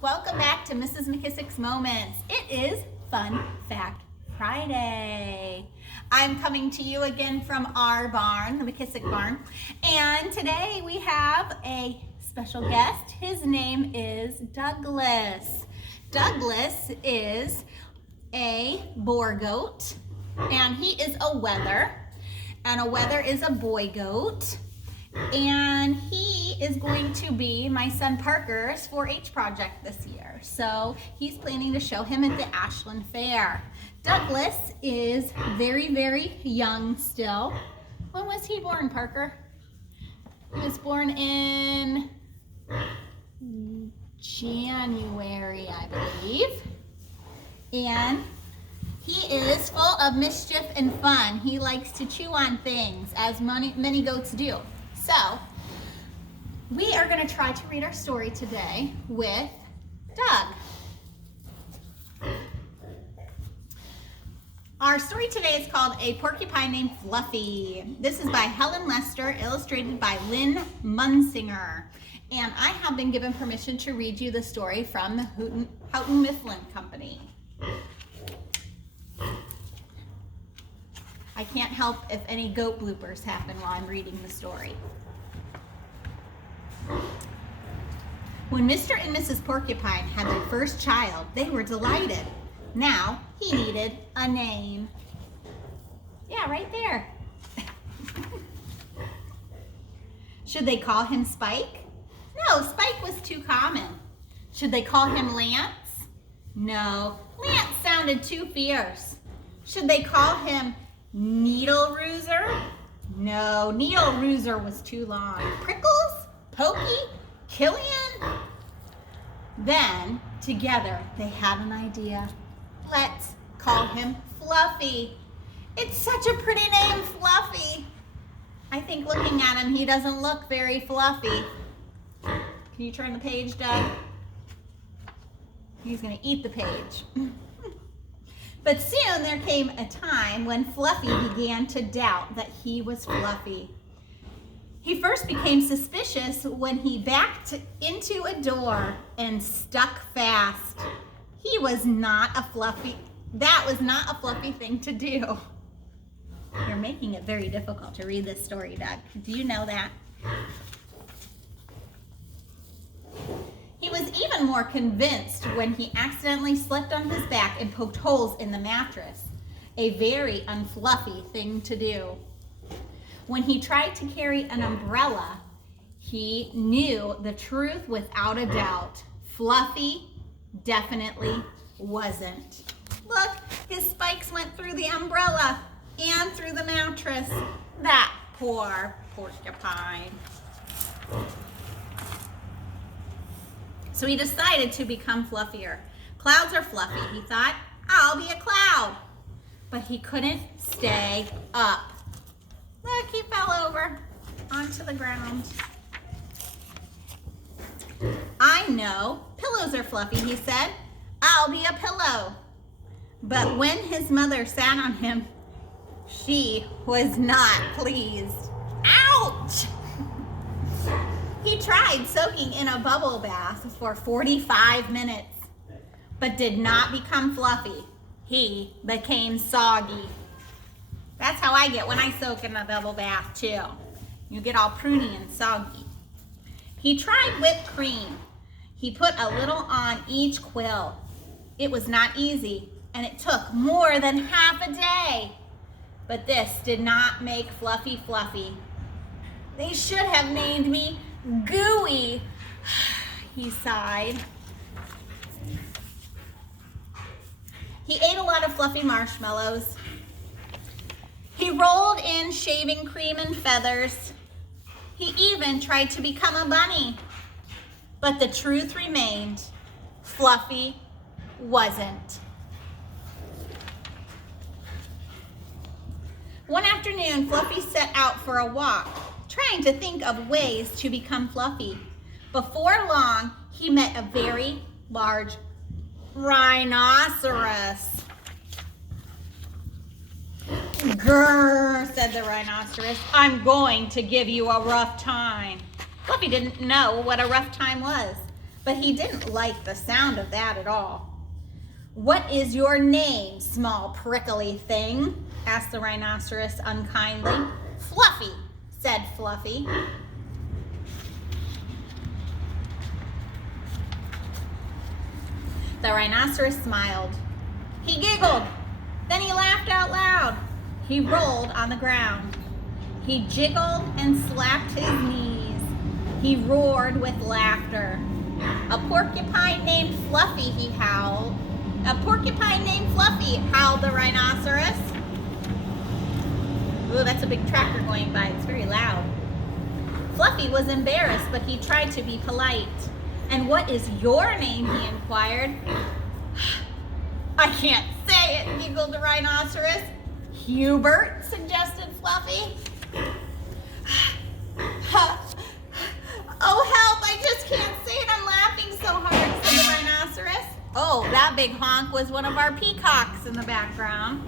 Welcome back to Mrs. McKissick's Moments. It is Fun Fact Friday. I'm coming to you again from our barn, the McKissick barn, and today we have a special guest. His name is Douglas. Douglas is a boar goat, and he is a wether, and a wether is a boy goat. And he is going to be my son Parker's 4-H project this year. So he's planning to show him at the Ashland Fair. Douglas is very, very young still. When was he born, Parker? He was born in January, I believe. And he is full of mischief and fun. He likes to chew on things, as many goats do. So, we are going to try to read our story today with Doug. Our story today is called A Porcupine Named Fluffy. This is by Helen Lester, illustrated by Lynn Munsinger. And I have been given permission to read you the story from the Houghton Mifflin Company. I can't help if any goat bloopers happen while I'm reading the story. When Mr. and Mrs. Porcupine had their first child, they were delighted. Now, he needed a name. Yeah, right there. Should they call him Spike? No, Spike was too common. Should they call him Lance? No, Lance sounded too fierce. Should they call him Needle Rooser? No, Needle Rooser was too long. Prickles? Pokey? Killian? Then, together, they had an idea. Let's call him Fluffy. It's such a pretty name, Fluffy. I think looking at him, he doesn't look very fluffy. Can you turn the page, Doug? He's going to eat the page. But soon there came a time when Fluffy began to doubt that he was Fluffy. He first became suspicious when he backed into a door and stuck fast. He was not a Fluffy. That was not a Fluffy thing to do. You're making it very difficult to read this story, Doug. Do you know that? He was even more convinced when he accidentally slipped on his back and poked holes in the mattress. A very unfluffy thing to do. When he tried to carry an umbrella, he knew the truth without a doubt. Fluffy definitely wasn't. Look, his spikes went through the umbrella and through the mattress. That poor porcupine. So he decided to become fluffier. Clouds are fluffy, he thought. I'll be a cloud. But he couldn't stay up. Look, he fell over onto the ground. I know, pillows are fluffy, he said. I'll be a pillow. But when his mother sat on him, she was not pleased. Ouch! He tried soaking in a bubble bath for 45 minutes, but did not become fluffy. He became soggy. That's how I get when I soak in a bubble bath too. You get all pruny and soggy. He tried whipped cream. He put a little on each quill. It was not easy, and it took more than half a day. But this did not make Fluffy fluffy. They should have named me Gooey, he sighed. He ate a lot of fluffy marshmallows. He rolled in shaving cream and feathers. He even tried to become a bunny. But the truth remained, Fluffy wasn't. One afternoon, Fluffy set out for a walk, trying to think of ways to become fluffy. Before long, he met a very large rhinoceros. Grrr, said the rhinoceros, I'm going to give you a rough time. Fluffy didn't know what a rough time was, but he didn't like the sound of that at all. "What is your name, small prickly thing?" asked the rhinoceros unkindly. "Fluffy," said Fluffy. The rhinoceros smiled. He giggled. Then he laughed out loud. He rolled on the ground. He jiggled and slapped his knees. He roared with laughter. "A porcupine named Fluffy," he howled. "A porcupine named Fluffy," howled the rhinoceros. Ooh, that's a big tractor going by. It's very loud. Fluffy was embarrassed, but he tried to be polite. "And what is your name?" he inquired. "I can't say it," giggled the rhinoceros. "Hubert," suggested Fluffy. "Oh, help, I just can't say it. I'm laughing so hard," said the rhinoceros. Oh, that big honk was one of our peacocks in the background.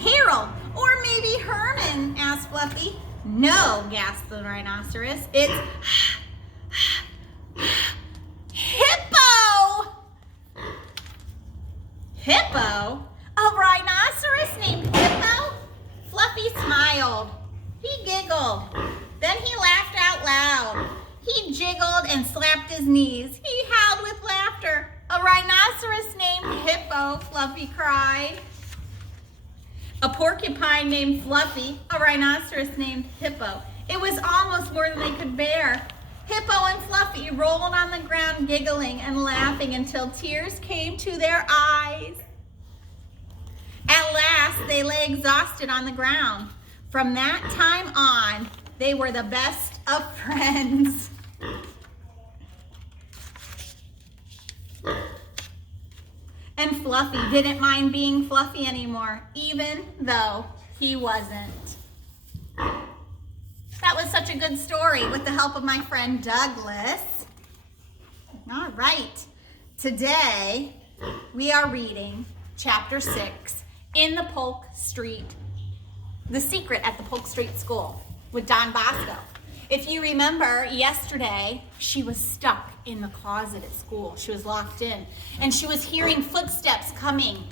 "Harold, or maybe Herman?" asked Fluffy. "No," gasped the rhinoceros. "It's Hippo!" "Hippo? A rhinoceros named Hippo?" Fluffy smiled. He giggled. Then he laughed out loud. He jiggled and slapped his knees. He howled with laughter. "A rhinoceros named Hippo," Fluffy cried. "A porcupine named Fluffy, a rhinoceros named Hippo." It was almost more than they could bear. Hippo and Fluffy rolled on the ground, giggling and laughing until tears came to their eyes. At last, they lay exhausted on the ground. From that time on, they were the best of friends. And Fluffy didn't mind being Fluffy anymore, even though he wasn't. That was such a good story with the help of my friend Douglas. All right, today we are reading chapter 6 in the Polk Street, The Secret at the Polk Street School with Don Bosco. If you remember yesterday, she was stuck in the closet at school. She was locked in and she was hearing footsteps coming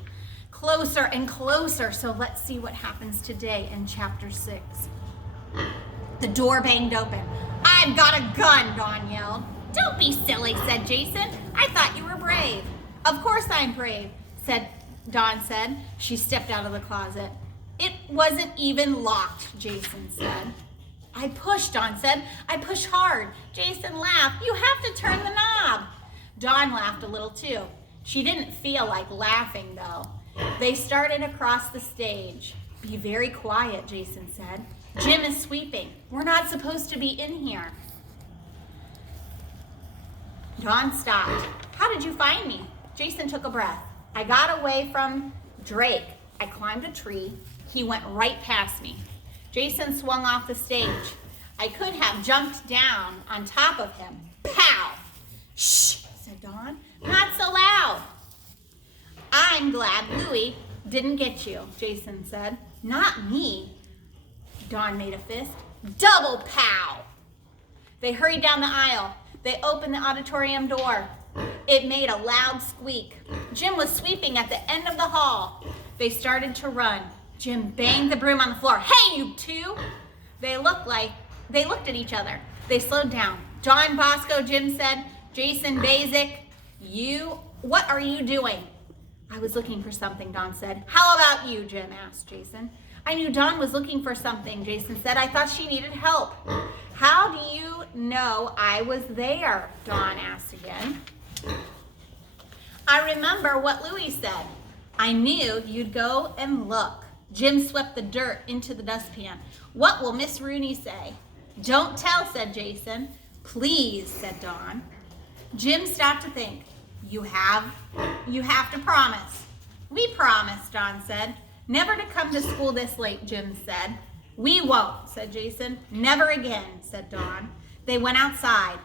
closer and closer. So let's see what happens today in chapter 6. The door banged open. "I've got a gun," Dawn yelled. "Don't be silly," said Jason. "I thought you were brave." "Of course I'm brave," Dawn said. She stepped out of the closet. "It wasn't even locked," Jason said. "I pushed," Dawn said. "I pushed hard." Jason laughed. "You have to turn the knob." Dawn laughed a little too. She didn't feel like laughing though. They started across the stage. "Be very quiet," Jason said. "Jim is sweeping. We're not supposed to be in here." Dawn stopped. "How did you find me?" Jason took a breath. "I got away from Drake. I climbed a tree. He went right past me." Jason swung off the stage. "I could have jumped down on top of him." Pow! "Shh," said Dawn. "Not so loud." "I'm glad Louie didn't get you," Jason said. "Not me." Dawn made a fist. Double pow! They hurried down the aisle. They opened the auditorium door. It made a loud squeak. Jim was sweeping at the end of the hall. They started to run. Jim banged the broom on the floor. "Hey, you two!" They looked at each other. They slowed down. "Don Bosco," Jim said. "Jason Basic, what are you doing?" "I was looking for something," Dawn said. "How about you?" Jim asked Jason. "I knew Dawn was looking for something," Jason said. "I thought she needed help." "How do you know I was there?" Dawn asked again. "I remember what Louie said. I knew you'd go and look." Jim swept the dirt into the dustpan. "What will Miss Rooney say?" "Don't tell," said Jason. "Please," said Dawn. Jim stopped to think. You have to promise." "We promise," Dawn said. "Never to come to school this late," Jim said. "We won't," said Jason. "Never again," said Dawn. They went outside.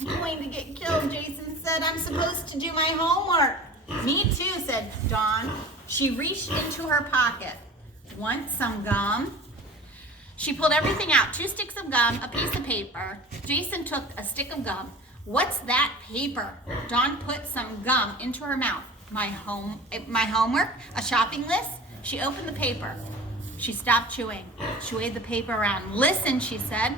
"I'm going to get killed," Jason said. "I'm supposed to do my homework." "Me too," said Dawn. She reached into her pocket. "Want some gum?" She pulled everything out, 2 sticks of gum, a piece of paper. Jason took a stick of gum. What's that paper? Dawn put some gum into her mouth. My homework? A shopping list? She opened the paper. She stopped chewing. She waved the paper around. Listen, she said.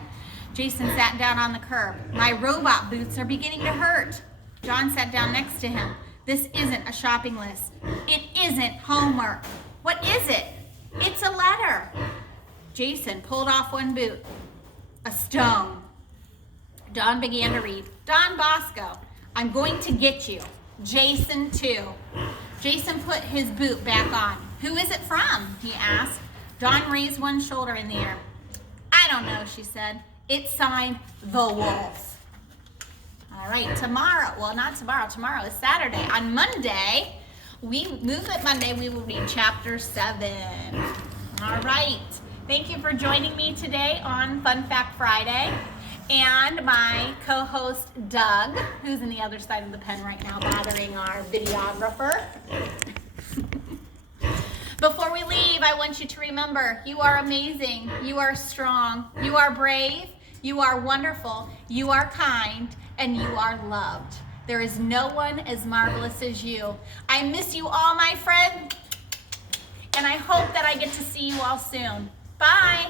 Jason sat down on the curb. My robot boots are beginning to hurt. John sat down next to him. This isn't a shopping list. It isn't homework. What is it? It's a letter. Jason pulled off one boot. A stone. Dawn began to read. Don Bosco, I'm going to get you. Jason too. Jason put his boot back on. Who is it from? He asked. Dawn raised one shoulder in the air. I don't know, she said. It's signed The Wolf. All right, tomorrow, well, not tomorrow, tomorrow is Saturday. On Monday, Movement Monday, we will read chapter 7. All right, thank you for joining me today on Fun Fact Friday. And my co-host, Doug, who's in the other side of the pen right now, bothering our videographer. Before we leave, I want you to remember, you are amazing, you are strong, you are brave, you are wonderful, you are kind, and you are loved. There is no one as marvelous as you. I miss you all, my friend, and I hope that I get to see you all soon. Bye.